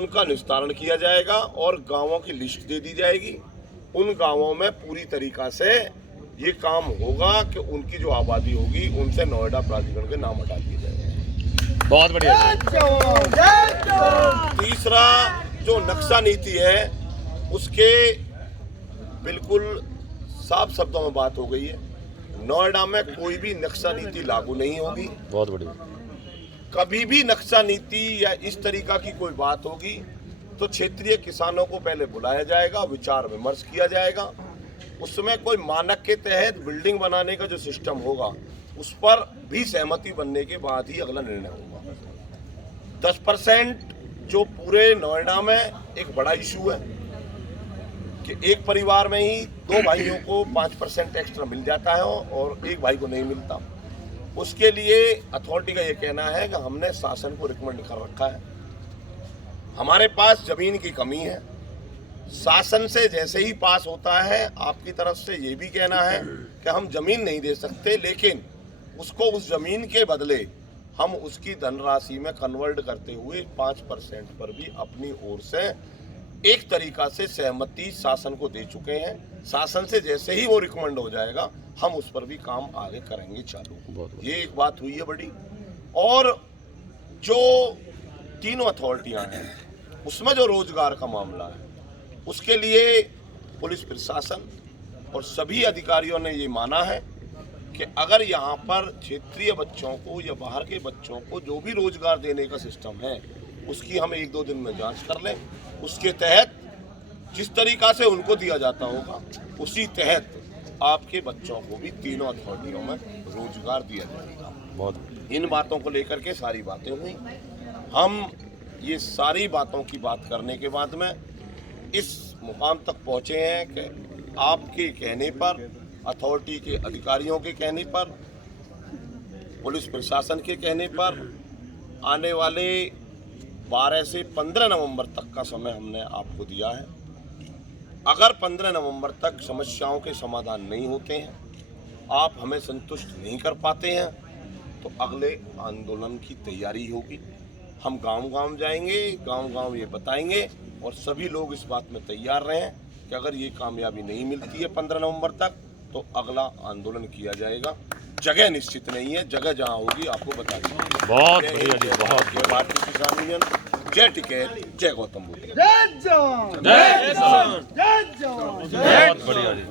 उनका निस्तारण किया जाएगा और गांवों की लिस्ट दे दी जाएगी। उन गांवों में पूरी तरीका से ये काम होगा कि उनकी जो आबादी होगी उनसे नोएडा प्राधिकरण के नाम हटा दिए जाएंगे। बहुत बढ़िया। तीसरा जो नक्शा नीति है उसके बिल्कुल साफ शब्दों में बात हो गई है। नोएडा में कोई भी नक्शा नीति लागू नहीं होगी। बहुत बढ़िया। कभी भी नक्शा नीति या इस तरीका की कोई बात होगी तो क्षेत्रीय किसानों को पहले बुलाया जाएगा, विचार विमर्श किया जाएगा। उसमें कोई मानक के तहत बिल्डिंग बनाने का जो सिस्टम होगा उस पर भी सहमति बनने के बाद ही अगला निर्णय होगा। 10% जो पूरे नोएडा में एक बड़ा इशू है कि एक परिवार में ही 2 भाइयों को 5% एक्स्ट्रा मिल जाता है और एक भाई को नहीं मिलता। उसके लिए अथॉरिटी का ये कहना है कि हमने शासन को रिकमेंड कर रखा है। हमारे पास जमीन की कमी है, शासन से जैसे ही पास होता है आपकी तरफ से ये भी कहना है कि हम जमीन नहीं दे सकते, लेकिन उसको उस जमीन के बदले हम उसकी धनराशि में कन्वर्ट करते हुए 5% पर भी अपनी ओर से एक तरीका से सहमति शासन को दे चुके हैं। शासन से जैसे ही वो रिकमेंड हो जाएगा हम उस पर भी काम आगे करेंगे चालू। ये एक बात हुई है बड़ी। और जो तीनों अथॉरिटियां हैं उसमें जो रोजगार का मामला है उसके लिए पुलिस प्रशासन और सभी अधिकारियों ने ये माना है कि अगर यहाँ पर क्षेत्रीय बच्चों को या बाहर के बच्चों को जो भी रोजगार देने का सिस्टम है उसकी हम 1-2 दिन में जांच कर लें। उसके तहत जिस तरीका से उनको दिया जाता होगा उसी तहत आपके बच्चों को भी तीनों अथॉरिटियों में रोजगार दिया जाएगा। बहुत इन बातों को लेकर के सारी बातें हुई। हम ये सारी बातों की बात करने के बाद में इस मुकाम तक पहुँचे हैं कि आपके कहने पर, अथॉरिटी के अधिकारियों के कहने पर, पुलिस प्रशासन के कहने पर आने वाले 12 से 15 नवंबर तक का समय हमने आपको दिया है। अगर 15 नवंबर तक समस्याओं के समाधान नहीं होते हैं, आप हमें संतुष्ट नहीं कर पाते हैं, तो अगले आंदोलन की तैयारी होगी। हम गांव-गांव जाएंगे, गांव-गांव ये बताएंगे और सभी लोग इस बात में तैयार रहें कि अगर ये कामयाबी नहीं मिलती है 15 नवंबर तक तो अगला आंदोलन किया जाएगा। जगह निश्चित नहीं है, जगह जहां होगी आपको बता देंगे। बहुत बढ़िया जी, बहुत भारतीय किसान यूनियन। जय टिकैत, जय गौतम बुद्ध। बहुत बढ़िया जी।